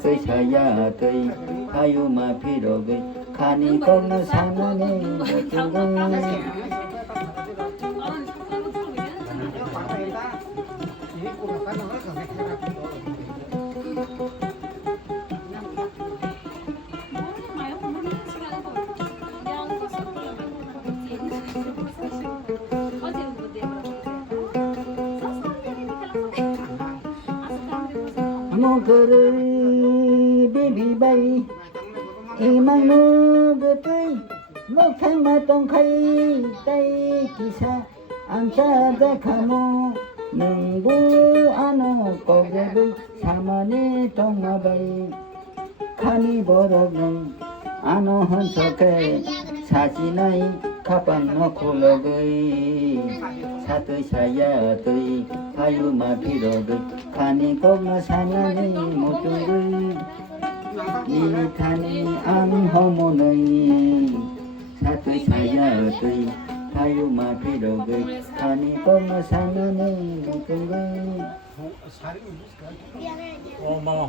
사의 사야의 아유마 비록의 가니 건너 사는이 모두의 모그를 비비바이 이만 누구의 목탕마 똥카이 따이 기사 안짜다 가모 능부 안어 고개의 사만의 동마바이 카니 보러는 안어 헌석의 사진의 가방 놓고러의 사의 사야의 아유마 비록의 가니 건너 사나니 모두의 니타니 암호모의 사의 사야의 아유마 비록의 가니 건너 사나니 모두의 마마,